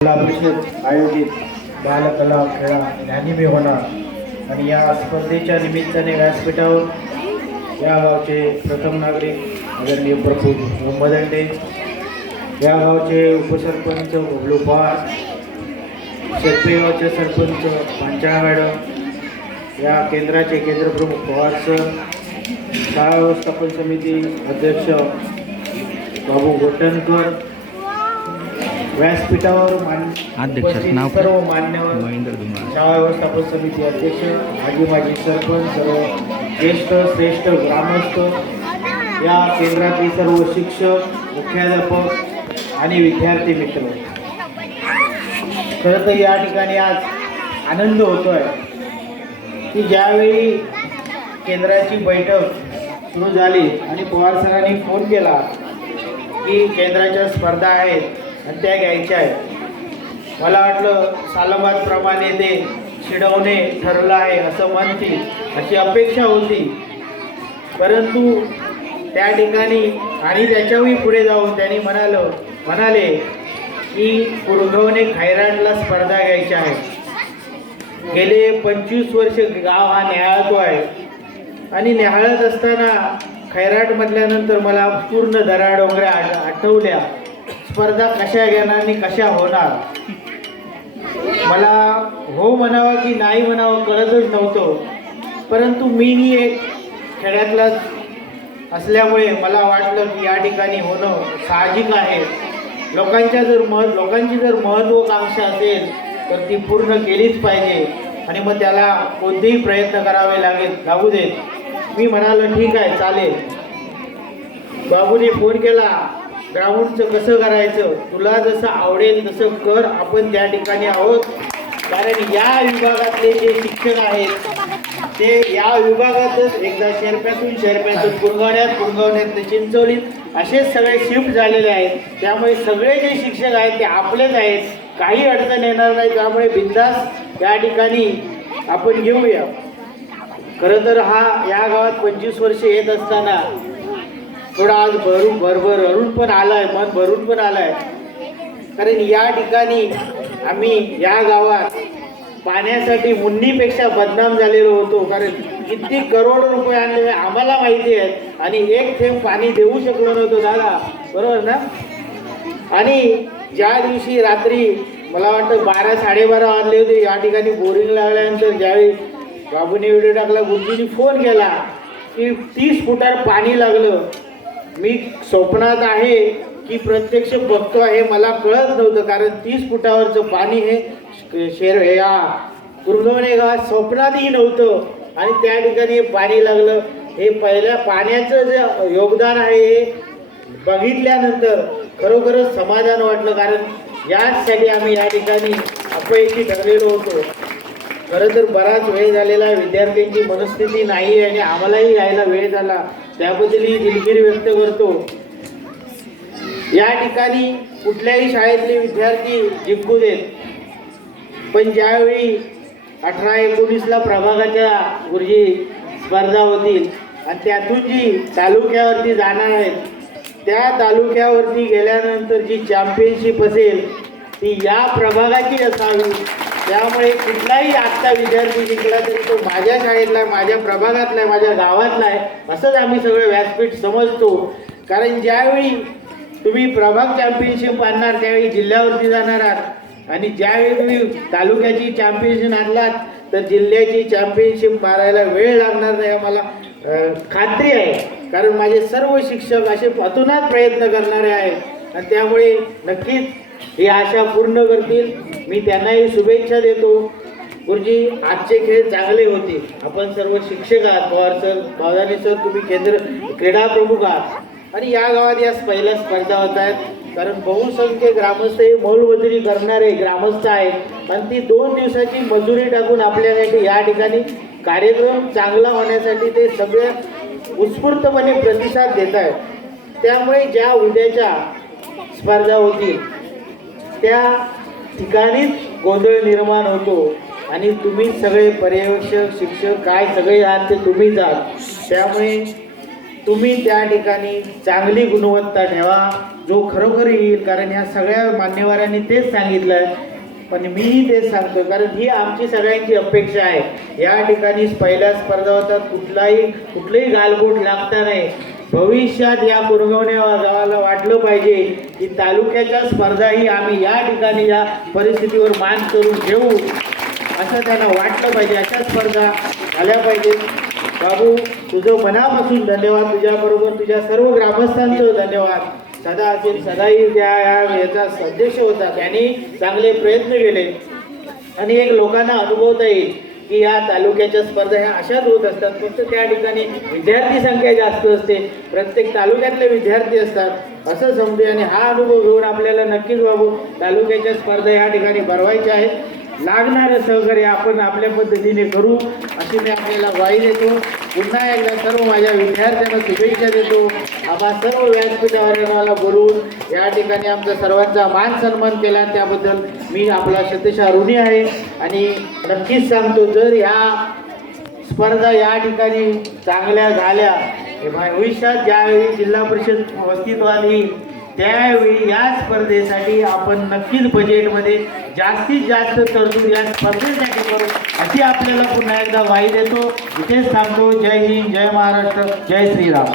जिल्हा परिषद आयोजित बालकला खेळा ज्ञानिमी होणार आणि या स्पर्धेच्या निमित्ताने व्यासपीठावर या गावचे प्रथम नागरिक आदरणीय प्रफुल्ल मदंडे, या गावचे उपसरपंच बबलू पवार, शेतपेगावचे सरपंच पांचाळ मॅडम, या केंद्राचे केंद्रप्रमुख पवार सर, शाळा व्यवस्थापन समिती अध्यक्ष बाबू गोटणकर, व्यासपीठावर सर्व मान्यवर, शाळा व्यवस्थापन समिती अध्यक्ष, माजी सरपंच, सर्व ज्येष्ठ श्रेष्ठ ग्रामस्थ, या केंद्रातील सर्व शिक्षक, मुख्याध्यापक आणि विद्यार्थी मित्र, खरं तर या ठिकाणी आज आनंद होतोय की ज्यावेळी केंद्राची बैठक सुरू झाली आणि पवार सरांनी फोन केला की केंद्राच्या स्पर्धा आहेत आणि त्या घ्यायच्या आहेत. मला वाटलं सालाबादप्रमाणे ते शिडवणे ठरलं आहे असं म्हणतील अशी अपेक्षा होती, परंतु त्या ठिकाणी आणि त्याच्याही पुढे जाऊन त्यांनी म्हणाले की कुरघवणे खैराटला स्पर्धा घ्यायच्या आहेत. गेले 25 वर्ष गाव हा न्याहाळतो आहे आणि न्याहाळत असताना खैराट म्हटल्यानंतर मला पूर्ण दरा डोंगऱ्या आठवल्या. स्पर्धा कशा घेणार आणि कशा होणार, मला हो म्हणावं की नाही म्हणावं कळतच नव्हतं, परंतु मीही एक खेड्यातला असल्यामुळे मला वाटलं की या ठिकाणी होणं साहजिक आहे. लोकांची जर महत्त्वाकांक्षा असेल तर ती पूर्ण केलीच पाहिजे आणि मग त्याला कोणतेही प्रयत्न करावे लागू देत. मी म्हणालो ठीक आहे चालेल. बाबूने फोन केला, ग्राउंडचं कसं करायचं, तुला जसं आवडेल तसं कर, आपण त्या ठिकाणी आहोत. कारण या विभागातले जे शिक्षक आहेत ते या विभागातच एकदा शेरप्यातून कुरगावण्यात चिंचवलीत असेच सगळे शिफ्ट झालेले आहेत. त्यामुळे सगळे जे शिक्षक आहेत ते आपलेच आहेत, काही अडचण येणार नाही. त्यामुळे बिनधास्त या ठिकाणी आपण घेऊया. खरं तर हा या गावात 25 वर्ष येत असताना थोडा आज भरून पण आलाय, मन भरून पण आलाय. कारण या ठिकाणी आम्ही या गावात पाण्यासाठी मुन्नीपेक्षा बदनाम झालेलो होतो. कारण किती करोडो रुपये आणले आम्हाला माहिती आहेत आणि एक थेंब पाणी देऊ शकलो नव्हतो दादा, बरोबर ना. आणि ज्या दिवशी रात्री मला वाटतं 12-12:30 वाजले होते, या ठिकाणी बोरिंग लागल्यानंतर ज्यावेळी बाबूने व्हिडिओ टाकला, गुरुजींनी फोन केला की 30 फुटावर पाणी लागलं. मी स्वप्नात आहे की प्रत्यक्ष बघतो आहे, मला कळत नव्हतं. कारण 30 फुटावरचं पाणी हे या कुरघवणे गावात स्वप्नातही नव्हतं आणि त्या ठिकाणी पाणी लागलं. हे पहिल्या पाण्याचं जे योगदान आहे हे बघितल्यानंतर खरोखरच समाधान वाटलं. कारण याचसाठी आम्ही या ठिकाणी अपयशी ठरलेलो होतो. खरं तर बराच वेळ झालेला आहे, विद्यार्थ्यांची मनस्थिती नाही आणि आम्हालाही यायला वेळ झाला, त्याबद्दलही दिलगिरी व्यक्त करतो. या ठिकाणी कुठल्याही शाळेतले विद्यार्थी जिंकू देत, पण ज्यावेळी 18-19ला प्रभागाच्या गुरुजी स्पर्धा होतील आणि त्यातून जी तालुक्यावरती जाणार आहेत, त्या तालुक्यावरती गेल्यानंतर जी चॅम्पियनशिप असेल ती या प्रभागाची असावी. त्यामुळे कुठलाही आजचा विद्यार्थी जिंकला तरी तो माझ्या शाळेतला आहे, माझ्या प्रभागातला आहे, माझ्या गावातला आहे असंच आम्ही सगळं व्यासपीठ समजतो. कारण ज्यावेळी तुम्ही प्रभाग चॅम्पियनशिप आणणार त्यावेळी जिल्ह्यावरती जाणार आहात आणि ज्यावेळी तुम्ही तालुक्याची चॅम्पियनशिप आणलात तर जिल्ह्याची चॅम्पियनशिप मारायला वेळ लागणार नाही आम्हाला खात्री आहे. कारण माझे सर्व शिक्षक असे अतोनात प्रयत्न करणारे आहेत आणि त्यामुळे नक्कीच ही आशा पूर्ण करतील. मी त्यांनाही शुभेच्छा देतो. गुरुजी, आजचे खेळ चांगले होते. आपण सर्व शिक्षक आहात, पवार सर, बावदाने सर, तुम्ही केंद्र क्रीडा प्रमुख आहात आणि या गावात या पहिल्या स्पर्धा होत आहेत. कारण बहुसंख्य ग्रामस्थ हे मोलमजुरी करणारे ग्रामस्थ आहेत आणि ती 2 दिवसाची मजुरी टाकून आपल्यासाठी या ठिकाणी कार्यक्रम चांगला होण्यासाठी ते सगळे उत्स्फूर्तपणे प्रतिसाद देत आहेत. त्यामुळे ज्या उद्याच्या स्पर्धा होतील त्या ठिकाणीच गोंधळ निर्माण होतो आणि तुम्ही सगळे पर्यवेक्षक शिक्षक काय सगळे आहात ते तुम्हीच आहात. त्यामुळे तुम्ही त्या ठिकाणी चांगली गुणवत्ता ठेवा, जो खरोखर येईल. कारण ह्या सगळ्या मान्यवरांनी तेच सांगितलं आहे, पण मीही तेच सांगतो, कारण ही आमची सगळ्यांची अपेक्षा आहे. या ठिकाणी पहिल्या स्पर्धा होतात, कुठलंही गालबोट लागता नाही. भविष्यात या कुरगवण्या गावाला वाटलं पाहिजे की तालुक्याच्या स्पर्धाही आम्ही या ठिकाणी या परिस्थितीवर मान करून घेऊ, असं त्यांना वाटलं पाहिजे. अशा स्पर्धा झाल्या पाहिजेत. बाबू, तुझं मनापासून धन्यवाद. तुझ्याबरोबर तुझ्या सर्व ग्रामस्थांचं धन्यवाद. सदा असेल सदाही त्या याचा अध्यक्ष होता, त्यांनी चांगले प्रयत्न केले आणि एक लोकांना अनुभवता येईल की या तालुक्याच्या स्पर्धा ह्या अशाच होत असतात. फक्त त्या ठिकाणी विद्यार्थी संख्या जास्त असते, प्रत्येक तालुक्यातले विद्यार्थी असतात असं समजे. आणि हा अनुभव घेऊन आपल्याला नक्कीच बाबू तालुक्याच्या स्पर्धा या ठिकाणी भरवायच्या आहेत. लागणारं सहकार्य आपण आपल्या पद्धतीने करू अशी मी आपल्याला ग्वाही देतो. पुन्हा एकदा सर्व माझ्या विद्यार्थ्यांना शुभेच्छा देतो. आम्हा सर्व व्यासपीठावर मला बोलवून या ठिकाणी आमचा सर्वांचा मान सन्मान केला, त्याबद्दल मी आपला शतशः ऋणी आहे. आणि नक्कीच सांगतो, जर ह्या स्पर्धा या ठिकाणी चांगल्या झाल्या, भविष्यात ज्यावेळी जिल्हा परिषद अस्तित्वात येईल त्यावेळी या स्पर्धेसाठी आपण नक्कीच बजेटमध्ये जास्तीत जास्त तरतूद या स्पर्धेसाठी करू अशी आपल्याला पुन्हा एकदा ग्वाही देतो. इथेच थांबतो. जय हिंद, जय महाराष्ट्र, जय श्रीराम.